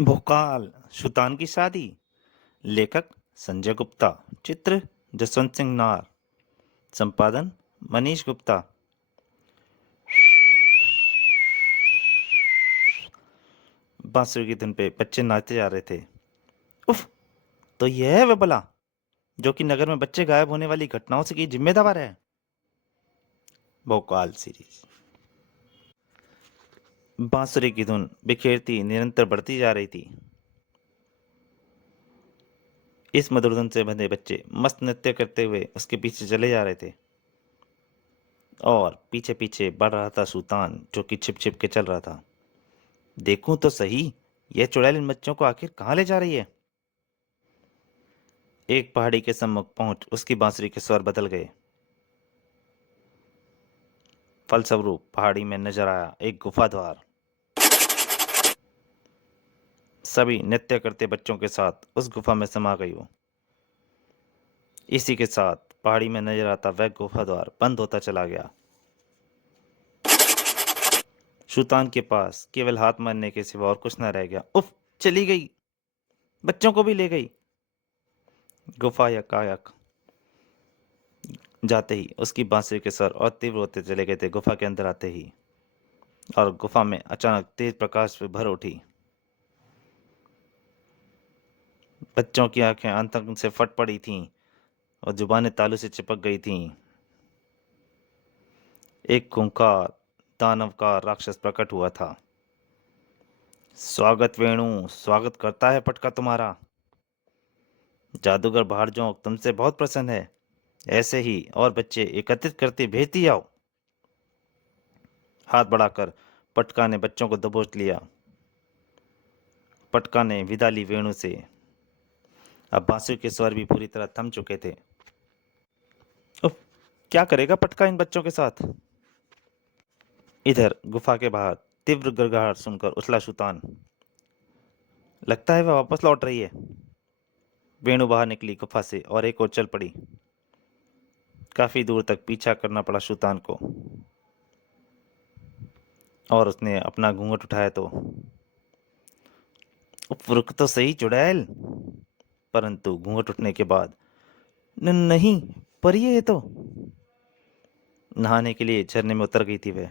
भोकाल सुल्तान की शादी। लेखक संजय गुप्ता। चित्र जसवंत सिंह नार। संपादन मनीष गुप्ता। बांसुरी की धुन पे बच्चे नाचते जा रहे थे। उफ, तो यह है वह बला जो कि नगर में बच्चे गायब होने वाली घटनाओं से की जिम्मेदार है। भोकाल सीरीज। बांसुरी की धुन बिखेरती निरंतर बढ़ती जा रही थी। इस मधुर धुन से बंधे बच्चे मस्त नृत्य करते हुए उसके पीछे चले जा रहे थे और पीछे पीछे बढ़ रहा था सुल्तान, जो कि छिप छिप के चल रहा था। देखूं तो सही, यह चुड़ैल इन बच्चों को आखिर कहाँ ले जा रही है। एक पहाड़ी के सम्मुख पहुंच उसकी बांसुरी के स्वर बदल गए। फलस्वरूप पहाड़ी में नजर आया एक गुफा द्वार। सभी नृत्य करते बच्चों के साथ उस गुफा में समा गई हो। इसी के साथ पहाड़ी में नजर आता वह गुफा द्वार बंद होता चला गया। सुल्तान के पास केवल हाथ मारने के सिवा और कुछ न रह गया। उफ, चली गई, बच्चों को भी ले गई। गुफा यकायक जाते ही उसकी बांसुरी के स्वर और तीव्र होते चले गए थे। गुफा के अंदर आते ही और गुफा में अचानक तेज प्रकाश से भर उठी। बच्चों की आंखें आतंक से फट पड़ी थीं और जुबानें तालू से चिपक गई थीं। एक खूंखार दानव का राक्षस प्रकट हुआ था। स्वागत वेणु, स्वागत करता है पटका तुम्हारा। जादूगर भाड़जोंक तुमसे बहुत प्रसन्न है। ऐसे ही और बच्चे एकत्रित करते भेजती आओ। हाथ बढ़ाकर पटका ने बच्चों को दबोच लिया। पटका ने विदा ली वेणु से। अब बांसुरी के स्वर भी पूरी तरह थम चुके थे। उफ, क्या करेगा पटका इन बच्चों के साथ। इधर गुफा के बाहर तीव्र गड़गड़ाहट सुनकर उछला सुल्तान। लगता है वह वापस लौट रही है। वेणु बाहर निकली गुफा से और एक ओर चल पड़ी। काफी दूर तक पीछा करना पड़ा सुल्तान को और उसने अपना घूंघट उठाया तो उफ, रुक तो सही चुड़ैल। परंतु घूंघट उठने के बाद नहीं, पर ये तो नहाने के लिए झरने में उतर गई थी वह।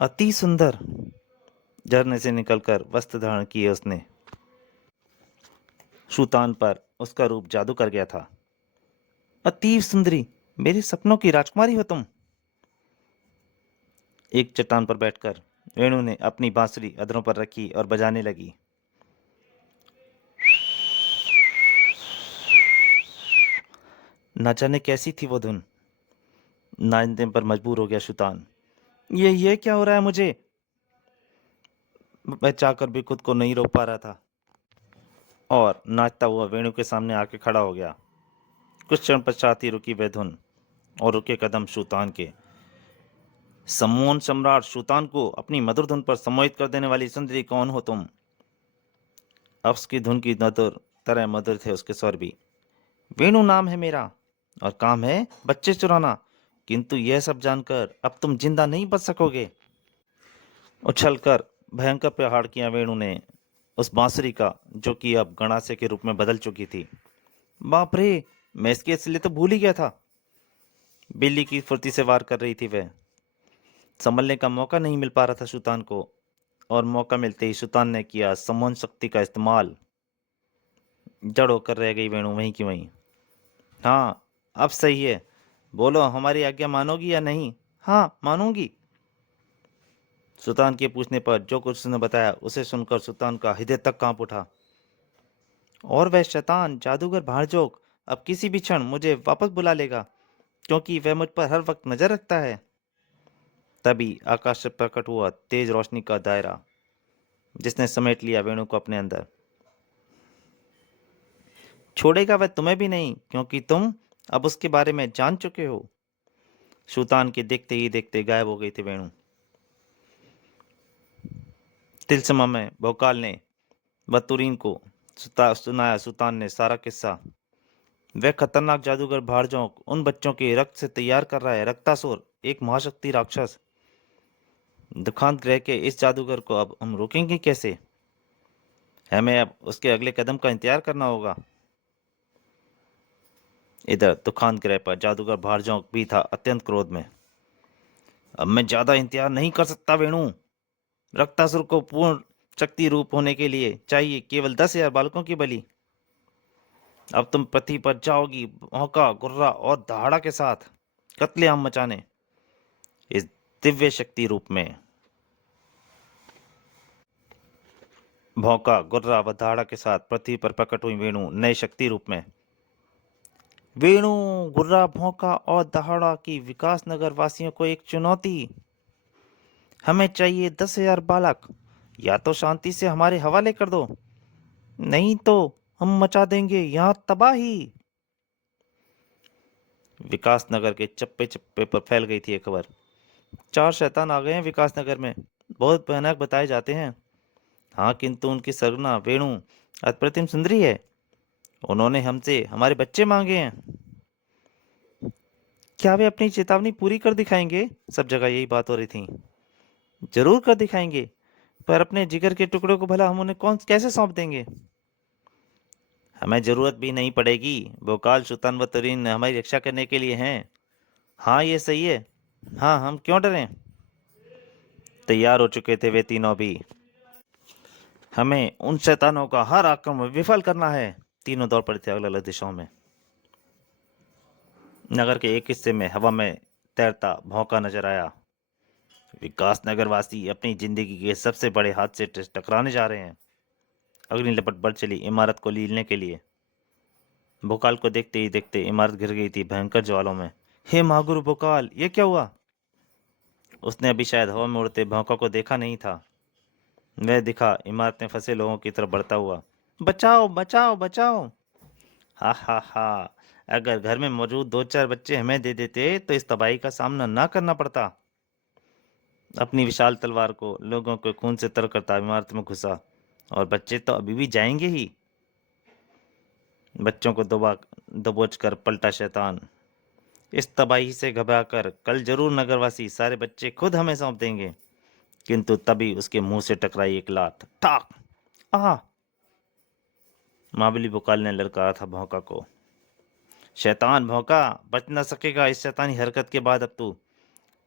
अति सुंदर। झरने से निकलकर वस्त्र धारण किए उसने। सुल्तान पर उसका रूप जादू कर गया था। अति सुंदरी, मेरे सपनों की राजकुमारी हो तुम। एक चट्टान पर बैठकर वेणु ने अपनी बांसुरी अधरों पर रखी और बजाने लगी। न जाने कैसी थी वो धुन। नाचने पर मजबूर हो गया सुल्तान। ये क्या हो रहा है मुझे। मैं चाहकर भी खुद को नहीं रोक पा रहा था और नाचता हुआ वेणु के सामने आके खड़ा हो गया। कुछ क्षण पश्चात ही रुकी वह धुन और रुके कदम सुल्तान के। सम्मोहन सम्राट सुल्तान को अपनी मधुर धुन पर सम्मोहित कर देने वाली सुंदरी कौन हो तुम। अब उसकी धुन की मधुर तरह मधुर थे उसके स्वर भी। वेणु नाम है मेरा और काम है बच्चे चुराना, किंतु यह सब जानकर अब तुम जिंदा नहीं बच सकोगे। उछलकर भयंकर प्रहार किया वेणु ने उस बांसुरी का, जो कि अब गणासे के रूप में बदल चुकी थी। बाप रे, मैं इसके इसलिए तो भूल ही गया था। बिल्ली की फुर्ती से वार कर रही थी वह। संभलने का मौका नहीं मिल पा रहा था सुल्तान को और मौका मिलते ही सुल्तान ने किया सम्मोहन शक्ति का इस्तेमाल। जड़ होकर रह गई वेणु वहीं की वहीं। हाँ, अब सही है। बोलो, हमारी आज्ञा मानोगी या नहीं। हाँ, मानूंगी। सुल्तान के पूछने पर जो कुछ उसने बताया उसे सुनकर सुल्तान का हृदय तक कांप उठा। और वह शैतान जादूगर भाड़जोक अब किसी भी क्षण मुझे वापस बुला लेगा, क्योंकि वह मुझ पर हर वक्त नजर रखता है। तभी आकाश से प्रकट हुआ तेज रोशनी का दायरा, जिसने समेट लिया वेणु को अपने अंदर। छोड़ेगा वह तुम्हें भी नहीं, क्योंकि तुम अब उसके बारे में जान चुके हो। सुल्तान के देखते ही देखते गायब हो गई थी वेणु। तिलस्म में भोकाल ने बतूरीन को सुनाया सुल्तान ने सारा किस्सा। वह खतरनाक जादूगर भाड़जोंक उन बच्चों के रक्त से तैयार कर रहा है रक्तासुर, एक महाशक्ति राक्षस। दुखांत ग्रह के इस जादूगर को अब हम रोकेंगे कैसे। हमें अब उसके अगले कदम का इंतजार करना होगा। इधर तूफान गिरह पर जादूगर भारजों भी था अत्यंत क्रोध में। अब मैं ज्यादा इंतजार नहीं कर सकता वेणु। रक्तासुर को पूर्ण शक्ति रूप होने के लिए चाहिए केवल 10,000 बालकों की बलि। अब तुम पृथ्वी पर जाओगी भौंका गुर्रा और दहाड़ा के साथ कत्लेआम मचाने इस दिव्य शक्ति रूप में। भौंका गुर्रा व दहाड़ा के साथ पृथ्वी पर प्रकट हुई वेणु नए शक्ति रूप में। वेणु, गुर्रा, भौंका और दहाड़ा की विकास नगर वासियों को एक चुनौती। हमें चाहिए 10,000 बालक। या तो शांति से हमारे हवाले कर दो, नहीं तो हम मचा देंगे यहाँ तबाही। विकास नगर के चप्पे चप्पे पर फैल गई थी ये खबर। 4 शैतान आ गए हैं विकास नगर में, बहुत भयानक बताए जाते हैं। हाँ, किंतु उनकी सरगना वेणु अप्रतिम सुंदरी है। उन्होंने हमसे हमारे बच्चे मांगे हैं। क्या वे अपनी चेतावनी पूरी कर दिखाएंगे? सब जगह यही बात हो रही थी। जरूर कर दिखाएंगे, पर अपने जिगर के टुकड़ों को भला हम उन्हें कौन कैसे सौंप देंगे? हमें जरूरत भी नहीं पड़ेगी। भोकाल, शुतन व तुरीन हमारी रक्षा करने के लिए हैं। हाँ, ये सही है। हाँ, हम क्यों डरें? तैयार हो चुके थे वे तीनों भी। हमें उन शैतानों का हर आक्रमण विफल करना है। तीनों दौड़ पड़े थे अलग अलग दिशाओं में। नगर के एक हिस्से में हवा में तैरता भौंका नजर आया। विकास नगर वासी अपनी जिंदगी के सबसे बड़े हादसे से टकराने जा रहे हैं। अग्नि लपट बढ़ चली इमारत को लीलने के लिए। भोकाल को देखते ही देखते इमारत घिर गई थी भयंकर ज्वालों में। हे महागुरु भोकाल, ये क्या हुआ? उसने अभी शायद हवा में उड़ते भौंका को देखा नहीं था। वह दिखा इमारत में फंसे लोगों की तरफ बढ़ता हुआ। बचाओ बचाओ बचाओ! हा हा हा! अगर घर में मौजूद 2-4 बच्चे हमें दे देते तो इस तबाही का सामना ना करना पड़ता। अपनी विशाल तलवार को लोगों के खून से तर करता इमारत में घुसा। और बच्चे तो अभी भी जाएंगे ही। बच्चों को दबोच कर पलटा शैतान। इस तबाही से घबराकर कल जरूर नगरवासी सारे बच्चे खुद हमें सौंप देंगे। किंतु तभी उसके मुंह से टकराई एक लात। ठाक! आह! महाबली बुकाल ने ललकारा था भौंका को। शैतान भौंका, बच न सकेगा इस शैतानी हरकत के बाद अब तू।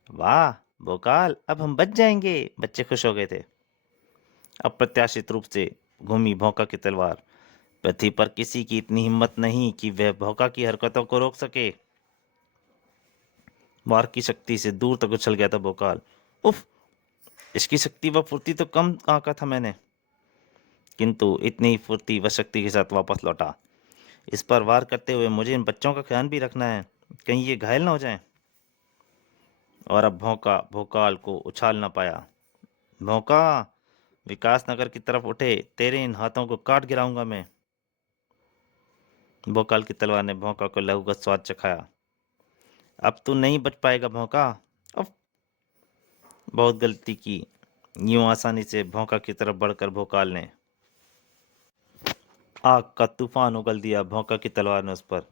वाह भोकाल, अब हम बच जाएंगे। बच्चे खुश हो गए थे। अप्रत्याशित रूप से घूमी भौंका की तलवार। पृथ्वी पर किसी की इतनी हिम्मत नहीं कि वह भौंका की हरकतों को रोक सके। वार की शक्ति से दूर तक उछल गया था भोकाल। उफ! इसकी शक्ति व फुर्ती तो कम आंका था मैंने, किंतु इतनी ही फुर्ती व शक्ति के साथ वापस लौटा। इस पर वार करते हुए मुझे इन बच्चों का ख्याल भी रखना है, कहीं ये घायल ना हो जाएं। और अब भौंका भोकाल को उछाल न पाया। भौंका, विकास नगर की तरफ उठे, तेरे इन हाथों को काट गिराऊंगा मैं। भोकाल की तलवार ने भौंका को लहूगा स्वाद चखाया। अब तू नहीं बच पाएगा भौंका। अब बहुत गलती की। यूं आसानी से भौंका की तरफ बढ़कर भोकाल ने आग का तूफान उगल दिया। भौंका की तलवार ने उस पर।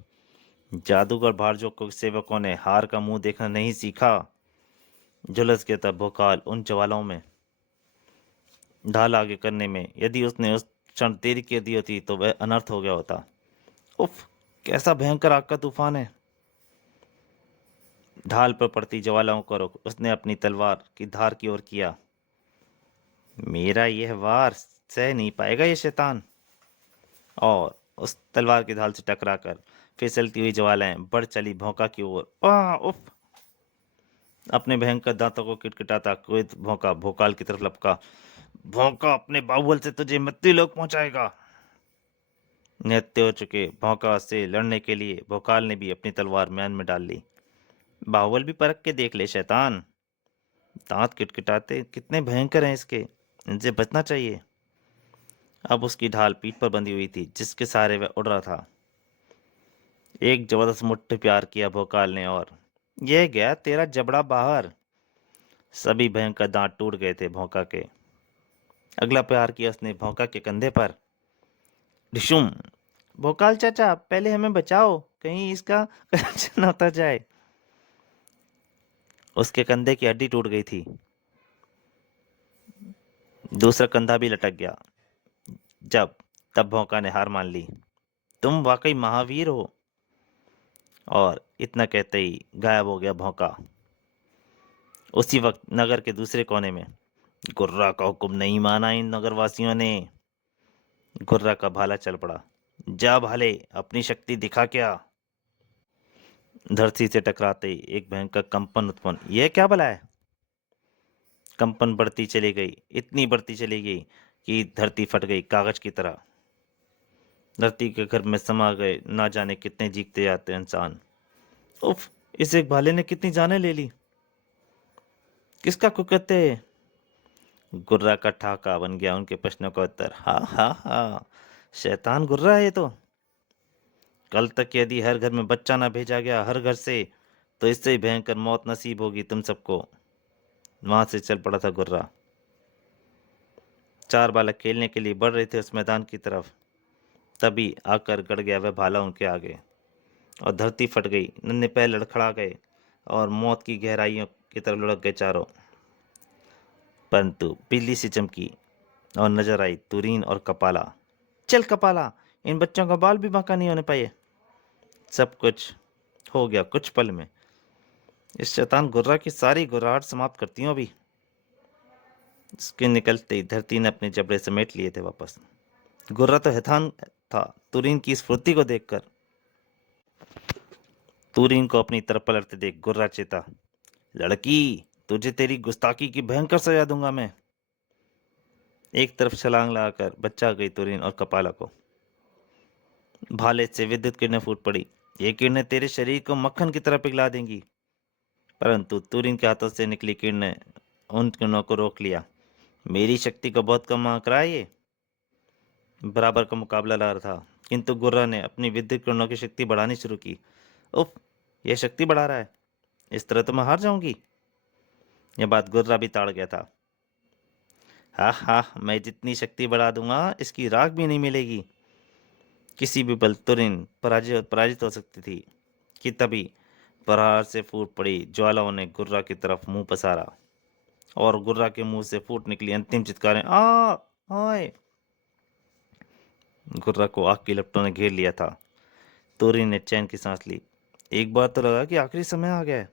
जादूगर भारजो को सेवकों ने हार का मुंह देखना नहीं सीखा। झुलस गया था भोकाल उन ज्वालाओं में। ढाल आगे करने में यदि उसने उस क्षण देरी कर दी होती तो वह अनर्थ हो गया होता। उफ! कैसा भयंकर आग का तूफान है! ढाल पर पड़ती ज्वालाओं को रोक उसने अपनी तलवार की धार की ओर किया। मेरा यह वार सह नहीं पाएगा ये शैतान। और उस तलवार की ढाल से टकराकर फिसलती हुई ज्वालाएं बढ़ चली भौंका की ओर। आह! उफ! अपने भयंकर दांतों को किटकिटाता क्रोधित भौंका भोकाल की तरफ लपका। भौंका अपने बाहुबल से तुझे मृत्यु लोक पहुंचाएगा। निहत्थे हो चुके भौंका से लड़ने के लिए भोकाल ने भी अपनी तलवार म्यान में डाल ली। बाहुबल भी परख के देख ले शैतान। दांत किटकिटाते कितने भयंकर हैं इसके, इनसे बचना चाहिए। अब उसकी ढाल पीठ पर बंधी हुई थी जिसके सहारे वह उड़ रहा था। एक जबरदस्त मुट्ठी प्यार किया भोकाल ने और यह गया तेरा जबड़ा बाहर। सभी भयंकर दांत टूट गए थे भौंका के। अगला प्यार किया उसने भौंका के कंधे पर। ढिशुम! भोकाल चाचा, पहले हमें बचाओ, कहीं इसका कनेक्शन न होता जाए। उसके कंधे की हड्डी टूट गई थी। दूसरा कंधा भी लटक गया। जब तब भौंका ने हार मान ली। तुम वाकई महावीर हो। और इतना कहते ही गायब हो गया भौंका। उसी वक्त नगर के दूसरे कोने में गुर्रा का हुक्म नहीं माना इन नगरवासियों ने। गुर्रा का भाला चल पड़ा। जा भाले, अपनी शक्ति दिखा क्या। धरती से टकराते ही एक भयंकर कंपन उत्पन्न। यह क्या भला है। कंपन बढ़ती चली गई, इतनी बढ़ती चली गई कि धरती फट गई कागज की तरह। धरती के गर्भ में समा गए ना जाने कितने जीते जाते इंसान। उफ, इस एक भाले ने कितनी जानें ले ली। किसका कुकते। गुर्रा का ठाका बन गया उनके प्रश्नों का उत्तर। हा हा हा, शैतान गुर्रा है ये तो। कल तक यदि हर घर में बच्चा ना भेजा गया हर घर से, तो इससे ही भयंकर मौत नसीब होगी तुम सबको। वहां से चल पड़ा था गुर्रा। चार बालक खेलने के लिए बढ़ रहे थे उस मैदान की तरफ। तभी आकर गड़ गया वह भाला उनके आगे, और धरती फट गई। नन्हे पैर लड़खड़ा गए और मौत की गहराइयों की तरफ लुढ़क गए चारों। परंतु बिजली से चमकी और नजर आई तुरीन और कपाला। चल कपाला, इन बच्चों का बाल भी बांका नहीं होने पाए। सब कुछ हो गया कुछ पल में। इस शैतान गुर्रा की सारी गुर्राहट समाप्त करती हूँ अभी। इसके निकलते ही धरती ने अपने जबड़े समेट लिए थे वापस। गुर्रा तो हैरान था तुरीन की इस फुर्ती को देखकर। तुरीन को अपनी तरफ पलटते देख गुर्रा चेता। लड़की, तुझे तेरी गुस्ताखी की भयंकर सजा दूंगा मैं। एक तरफ छलांग लगाकर बचा गई तुरीन और कपाला को। भाले से विद्युत किरणें फूट पड़ी। ये किरणें तेरे शरीर को मक्खन की तरह पिघला देंगी। परंतु तुरीन के हाथों से निकली किरणें उन किरणों को रोक लिया। मेरी शक्ति को बहुत कम आंक रहा है ये। बराबर का मुकाबला लग रहा था, किंतु गुर्रा ने अपनी विद्युत किरणों की शक्ति बढ़ानी शुरू की। उफ, यह शक्ति बढ़ा रहा है। इस तरह तो मैं हार जाऊंगी। यह बात गुर्रा भी ताड़ गया था। हाँ हाँ, मैं जितनी शक्ति बढ़ा दूंगा इसकी राख भी नहीं मिलेगी। किसी भी बल तुरीन पराजित हो सकती थी कि तभी प्रहार से फूट पड़ी ज्वालाओं ने गुर्रा की तरफ मुंह पसारा, और गुर्रा के मुंह से फूट निकली अंतिम चित्कारें। आ हाय। गुर्रा को आग की लपटों ने घेर लिया था। तुरीन ने चैन की सांस ली। एक बार तो लगा कि आखिरी समय आ गया है।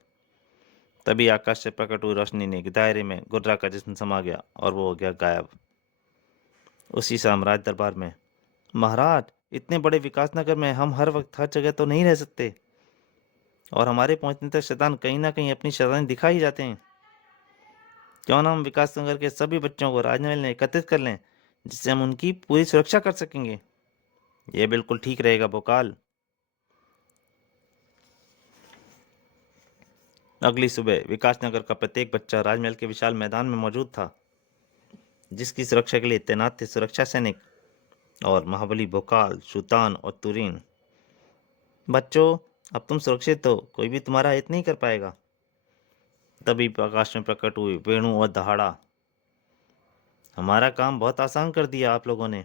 तभी आकाश से प्रकट हुई रोशनी ने दायरे में गुर्रा का जिस्म समा गया और वो हो गया गायब। उसी साम्राज्य दरबार में। महाराज, इतने बड़े विकास नगर में हम हर वक्त हर जगह तो नहीं रह सकते, और हमारे पहुंचने तक शैतान कहीं ना कहीं अपनी शैतानी दिखा ही जाते हैं। क्यों ना हम विकास नगर के सभी बच्चों को राजमहल में एकत्रित कर लें, जिससे हम उनकी पूरी सुरक्षा कर सकेंगे। यह बिल्कुल ठीक रहेगा भोकाल। अगली सुबह विकास नगर का प्रत्येक बच्चा राजमहल के विशाल मैदान में मौजूद था, जिसकी सुरक्षा के लिए तैनात थे सुरक्षा सैनिक और महाबली भोकाल, सुल्तान और तुरीन। बच्चों, अब तुम सुरक्षित हो, कोई भी तुम्हारा हित नहीं कर पाएगा। तभी आकाश में प्रकट हुई वेणु और दहाड़ा। हमारा काम बहुत आसान कर दिया आप लोगों ने।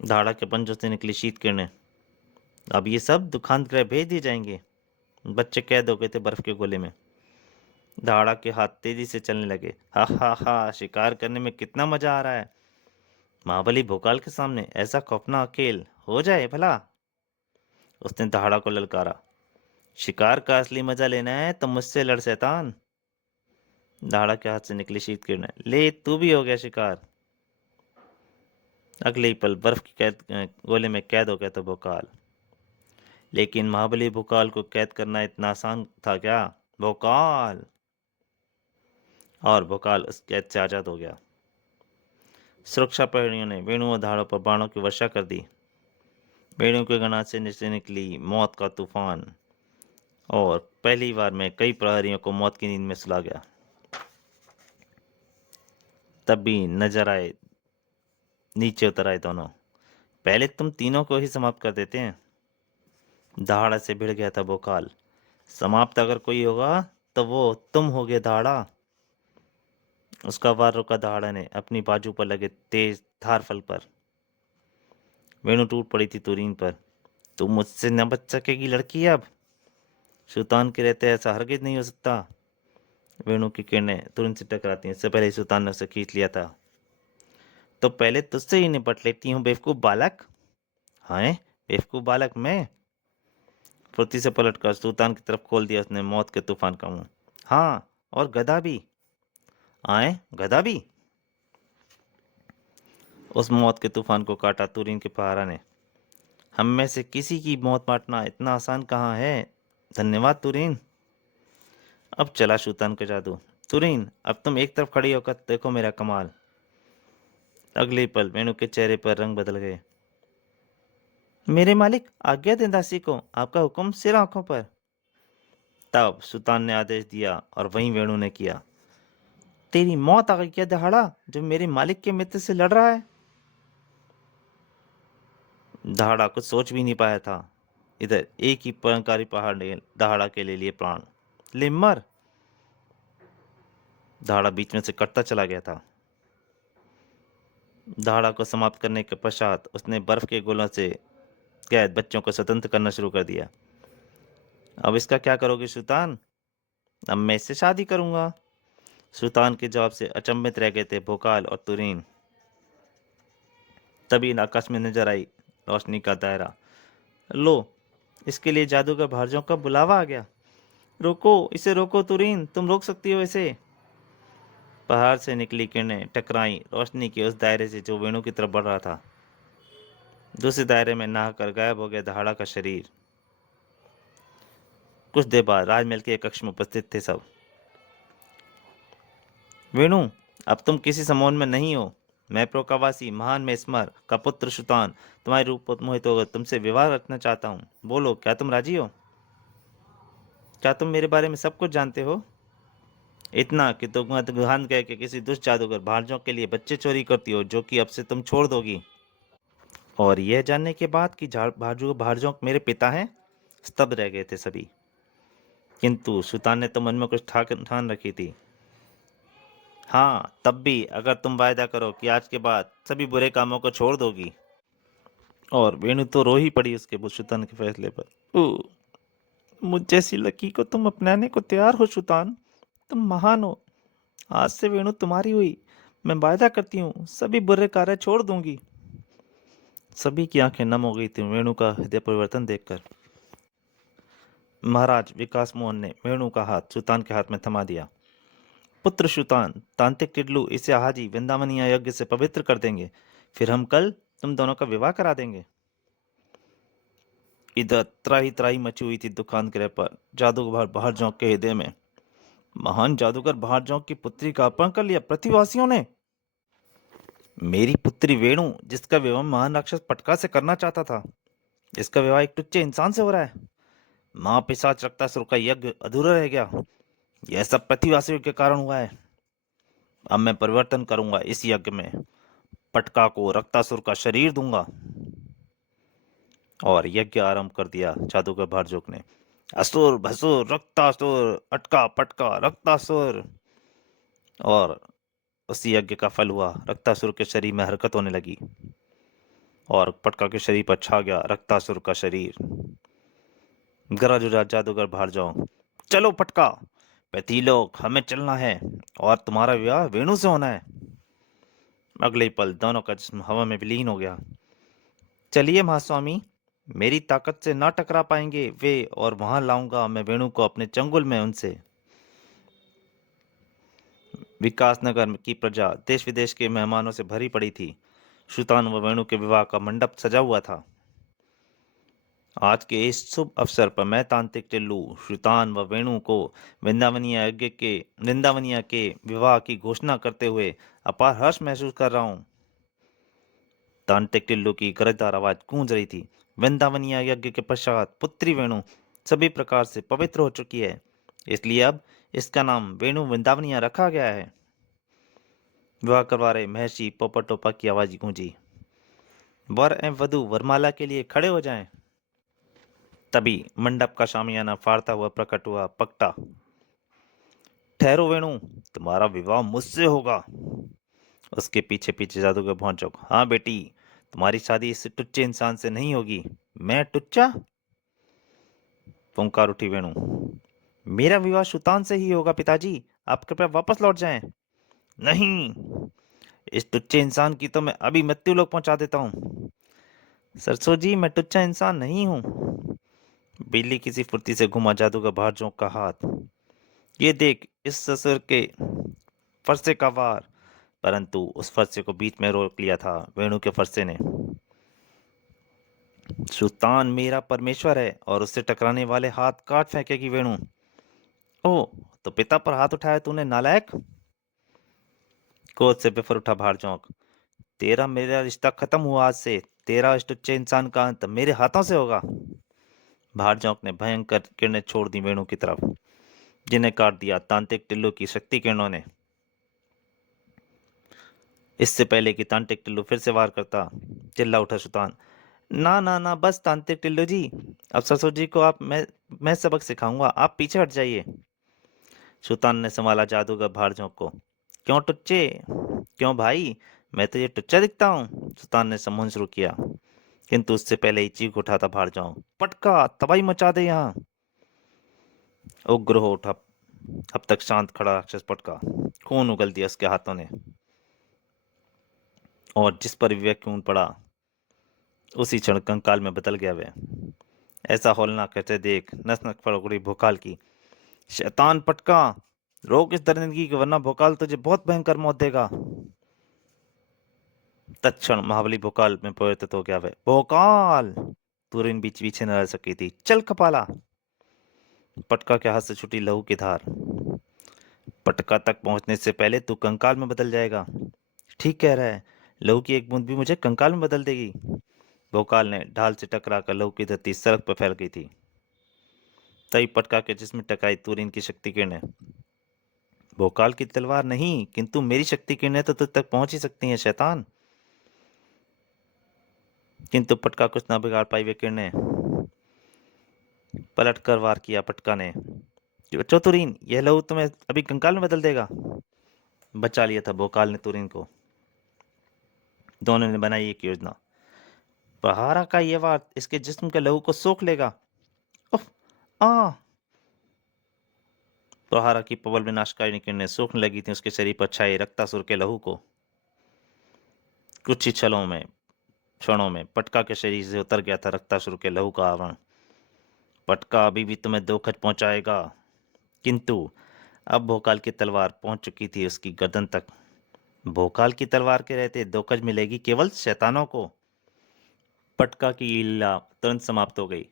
दहाड़ा के पंजों से निकली शीत किरणें। अब ये सब दुखांत ग्रह भेज दिए जाएंगे। बच्चे कैद हो गए थे बर्फ के गोले में। दहाड़ा के हाथ तेजी से चलने लगे। हा हा हा, शिकार करने में कितना मजा आ रहा है। महाबली भोकाल के सामने ऐसा खौफनाक खेल हो जाए भला। उसने दहाड़ा को ललकारा। शिकार का असली मजा लेना है तो मुझसे लड़ शैतान। दहाड़ा के हाथ से निकली शीत किरणें। ले, तू भी हो गया शिकार। अगले ही पल बर्फ की कैद गोले में कैद हो गया था भोकाल। लेकिन महाबली भोकाल को कैद करना इतना आसान था क्या। भोकाल। और भोकाल उस कैद से आजाद हो गया। सुरक्षा प्रहरियों ने वेणुओं धाड़ों पर बाणों की वर्षा कर दी। वेणु के गणा से नीचे निकली मौत का तूफान, और पहली बार में कई प्रहरियों को मौत की नींद में सुला गया। तब भी नजर आए, नीचे उतर आए दोनों। पहले तुम तीनों को ही समाप्त कर देते हैं। दहाड़ा से भिड़ गया था भोकाल। समाप्त अगर कोई होगा तो वो तुम होगे दहाड़ा। उसका वार रुका दहाड़ा ने अपनी बाजू पर लगे तेज धार फल पर। वेणु टूट पड़ी थी तुरीन पर। तुम मुझसे न बच सकेगी लड़की अब। सुल्तान के रहते ऐसा हरगिज नहीं हो सकता। वेणु की किरणें तुरंत से टकराती हैं, इससे पहले ही सुल्तान ने उसे खींच लिया था। तो पहले तुझसे ही निपट लेती हूँ बेवकूफ बालक। हाँ, बेवकूफ बालक मैं? फुर्ती से पलटकर सुल्तान की तरफ खोल दिया उसने मौत के तूफान का मुंह। हाँ, और गधा भी। आए, गधा भी? उस मौत के तूफान को काटा तुरीन के पहाड़ा ने। हम में से किसी की मौत मारना इतना आसान कहाँ है। धन्यवाद तुरीन। अब चला शूतान का जादू। तुरीन, अब तुम एक तरफ खड़ी होकर देखो मेरा कमाल। अगले ही पल वेणु के चेहरे पर रंग बदल गए। मेरे मालिक, आज्ञा दें दासी को, आपका हुक्म सिर आंखों पर। तब सुल्तान ने आदेश दिया और वहीं वेणु ने किया। तेरी मौत आ गई क्या दहाड़ा, जो मेरे मालिक के मित्र से लड़ रहा है? दहाड़ा कुछ सोच भी नहीं पाया था। इधर एक ही पराक्रमी पहाड़ ने दहाड़ा के ले लिए प्राण। ले मर। दहाड़ा बीच में से कटता चला गया था। दहाड़ा को समाप्त करने के पश्चात उसने बर्फ के गोलों से कैद बच्चों को स्वतंत्र करना शुरू कर दिया। अब इसका क्या करोगे सुल्तान? अब मैं इससे शादी करूंगा। सुल्तान के जवाब से अचंभित रह गए थे भोकाल और तुरीन। तभी आकाश में नजर आई रोशनी का दायरा। लो, इसके लिए जादूगर भारजों का बुलावा आ गया। रोको, इसे रोको तुरीन, तुम रोक सकती हो इसे। पहाड़ से निकली किरणें टकराई रोशनी के उस दायरे से जो वेणु की तरफ बढ़ रहा था। दूसरे दायरे में नहाकर गायब हो गया दहाड़ा का शरीर। कुछ देर बाद राजमहल के कक्ष में उपस्थित थे सब। वेणु, अब तुम किसी सम्मोहन में नहीं हो। मैं प्रोकावासी महान मेस्मर का पुत्र शुतान तुम्हारे रूप पर मोहित होकर तुमसे विवाह रखना चाहता हूँ। बोलो, क्या तुम राजी हो? क्या तुम मेरे बारे में सब कुछ जानते हो? इतना कि तुम गुहान कह के किसी दुष्ट जादूगर भांजों के लिए बच्चे चोरी करती हो, जो कि अब से तुम छोड़ दोगी। और यह जानने के बाद कि भार्जों मेरे पिता हैं, स्तब्ध रह गए थे सभी। किंतु सुल्तान ने तो मन में कुछ ठान रखी थी। हाँ, तब भी अगर तुम वायदा करो कि आज के बाद सभी बुरे कामों को छोड़ दोगी। और वेणु तो रो ही पड़ी उसके सुल्तान के फैसले पर। मुझ जैसी लड़की को तुम अपनाने को तैयार हो शुतान? तुम महान हो। आज से वेणु तुम्हारी हुई। मैं वायदा करती हूँ सभी बुरे कार्य छोड़ दूंगी। सभी की आंखें नम हो गई थी वेणु का हृदय परिवर्तन देखकर। महाराज विकास मोहन ने वेणु का हाथ सुल्तान के हाथ में थमा दिया। पुत्र सुल्तान, तांत्रिक टिड्लू इसे आज ही वृंदावनीय यज्ञ से पवित्र कर देंगे। फिर हम कल तुम दोनों का विवाह करा देंगे। इधर त्राही त्राही मची हुई थी दुकान ग्रह पर जादूगर बहारजों के हृदय में। महान जादूगर बहारजों की पुत्री का अपहरण कर लिया प्रतिवासियों ने। मेरी पुत्री वेणु, जिसका विवाह महान राक्षस पटका से करना चाहता था, इसका विवाह एक टुच्चे इंसान से हो रहा है। महापिशाच रक्तासुर का यज्ञ अधूरा रह गया। यह सब प्रतिवासियों के कारण हुआ है। अब मैं परिवर्तन करूंगा इस यज्ञ में। पटका को रक्तासुर का शरीर दूंगा। और यज्ञ आरंभ कर दिया जादूगर भारजोक ने। असुर भसुर रक्तासुर, अटका पटका रक्तासुर। और उसी यज्ञ का फल हुआ। रक्तासुर के शरीर में हरकत होने लगी और पटका के शरीर पर छा गया रक्तासुर का शरीर। गरज उठा जादूगर भारजाओ। चलो पटका, पैतीलोक, हमें चलना है और तुम्हारा विवाह वेणु से होना है। अगले ही पल दोनों का जिस्म हवा में विलीन हो गया। चलिए महास्वामी, मेरी ताकत से ना टकरा पाएंगे वे, और वहां लाऊंगा मैं वेणु को अपने चंगुल में उनसे। विकासनगर की प्रजा देश विदेश के मेहमानों से भरी पड़ी थी। सुल्तान व वेणु के विवाह का मंडप सजा हुआ था। आज के इस शुभ अवसर पर मैं तांत्रिक टिल्लू सुल्तान व वेणु को वृंदावनिया के विवाह की घोषणा करते हुए अपार हर्ष महसूस कर रहा हूँ। तांत्रिक टिल्लू की गरजदार आवाज गूंज रही थी। वृंदावनिया यज्ञ के पश्चात पुत्री वेणु सभी प्रकार से पवित्र हो चुकी है, इसलिए अब इसका नाम वेणु वृंदावनिया रखा गया है। विवाह करवा रहे महर्षि पोपा टोपा की आवाज गूंजी। वर एवं वधु वरमाला के लिए खड़े हो जाएं। तभी मंडप का शामियाना फाड़ता हुआ प्रकट हुआ पकटा। ठहरो वेणु, तुम्हारा विवाह मुझसे होगा। उसके पीछे पीछे जादूगर पहुंच। हाँ बेटी, तुम्हारी शादी इस टुच्चे इंसान से नहीं होगी। मैं टुच्चा? पुकार उठी वेणु। मेरा विवाह सुल्तान से ही होगा पिताजी, आप कृपया वापस लौट जाएं। नहीं, इस टुच्चे इंसान की तो मैं अभी मृत्यु लोक पहुंचा देता हूँ। सरसों जी, मैं टुच्चा इंसान नहीं हूँ। बिल्ली किसी फुर्ती से घुमा जादूगर भारजों का हाथ। ये देख, इस ससुर के फरसे का वार। परंतु उस फरसे को बीच में रोक लिया था वेणु के फरसे ने। सुल्तान मेरा परमेश्वर है और उससे टकराने वाले हाथ काट फेंकेगी वेणु। ओह, तो पिता पर हाथ उठाया तूने, नालायक। क्रोध से बिफर उठा भारचौक। तेरा मेरा रिश्ता खत्म हुआ आज से। तेरा इस टुच्चे इंसान का अंत मेरे हाथों से होगा। भारचौक ने भयंकर किरणें छोड़ दी वेणु की तरफ, जिन्हें काट दिया तांत्रिक टिल्लू की शक्ति किरणों ने। इससे पहले कि तांत्रिक टिल्लू फिर से वार करता, चिल्ला उठा सुल्तान। ना ना ना, बस तांत्रिक टिल्लू जी। अब ससुर जी को मैं सबक सिखाऊंगा, आप पीछे हट जाइए। सुल्तान ने संभाला जादूगर भारजों को। क्यों टुच्चे? क्यों भाई, मैं तो ये टुच्चा दिखता हूँ? सुल्तान ने समूहन शुरू किया, किंतु उससे पहले ही चीख उठा था भारजाओं। पटका, तबाही मचा दे यहाँ। उग्र हो उठा अब तक शांत खड़ा राक्षस पटका। खून उगल दिया उसके हाथों ने, और जिस पर विवेक खून पड़ा उसी क्षण कंकाल में बदल गया वह। ऐसा हौलनाक कहते देख नस नस पर उगड़ी भोकाल की। शैतान पटका, रोक इस दरिंदगी को, वरना भोकाल तुझे बहुत भयंकर मौत देगा। तत्क्षण महाबली भोकाल में परिवर्तित हो गया वह। भोकाल! तुरिन बीच पीछे न रह सकी थी। चल कपाला! पटका के हाथ से छुटी लहू की धार। पटका तक पहुंचने से पहले तू कंकाल में बदल जाएगा। ठीक कह रहा है, लहू की एक बूंद भी मुझे कंकाल में बदल देगी। भोकाल ने ढाल से टकराकर लहू की धरती सड़क पर फैल गई थी। तभी पटका के जिसमें टकराई तुरिन की शक्ति किरणें। भोकाल की तलवार नहीं, किंतु मेरी शक्ति किरणें तो तुझ तक पहुंच ही सकती हैं शैतान। किंतु पटका कुछ ना बिगाड़ पाई वे किरणें। पलट कर वार किया पटका ने। बच्चों तुरीन, यह लहू तुम्हें अभी कंकाल में बदल देगा। बचा लिया था भोकाल ने तुरीन को। दोनों ने बनाई एक योजना। पहाड़ा का ये वार इसके जिस्म के लहू को सोख लेगा। उफ, आ! पहाड़ा की प्रबल विनाशकारी किरणें सोखने लगी थी उसके शरीर पर छाए रक्तासुर के लहू को। कुछ ही क्षणों में पटका के शरीर से उतर गया था रक्तासुर के लहू का आवरण। पटका अभी भी तुम्हें धोखा पहुंचाएगा। किंतु अब भोकाल की तलवार पहुंच चुकी थी उसकी गर्दन तक। भोकाल की तलवार के रहते धोखा मिलेगी केवल शैतानों को। पटका की लीला तुरंत समाप्त हो गई।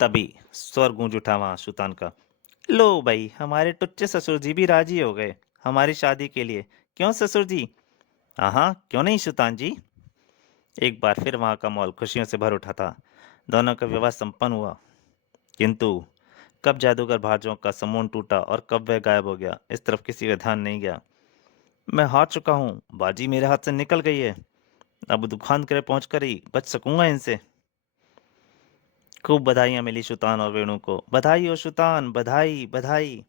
तभी स्वर गूंज उठा वहां सुल्तान का। लो भाई, हमारे टुच्चे ससुर जी भी राजी हो गए हमारी शादी के लिए। क्यों ससुर जी? हाँ, क्यों नहीं सुल्तान जी। एक बार फिर वहां का माहौल खुशियों से भर उठा था। दोनों का विवाह संपन्न हुआ। किंतु कब जादूगर भारजों का समूह टूटा और कब वह गायब हो गया, इस तरफ किसी का ध्यान नहीं गया। मैं हार चुका हूँ, बाजी मेरे हाथ से निकल गई है। अब दुकान करे पहुंचकर ही बच सकूंगा इनसे। खूब बधाइयां मिली सुल्तान और वेणु को। बधाई हो सुल्तान, बधाई बधाई।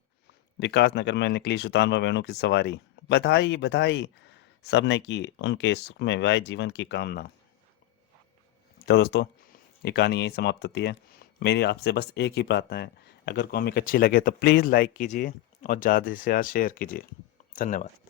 विकास नगर में निकली सुल्तान व वेणु की सवारी। बधाई बधाई। सबने की उनके सुख में वैवाहिक जीवन की कामना। तो दोस्तों, ये कहानी यही समाप्त होती है। मेरी आपसे बस एक ही प्रार्थना है, अगर कॉमिक अच्छी लगे तो प्लीज़ लाइक कीजिए और ज़्यादा से ज़्यादा शेयर कीजिए। धन्यवाद।